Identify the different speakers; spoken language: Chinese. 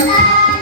Speaker 1: 拜拜。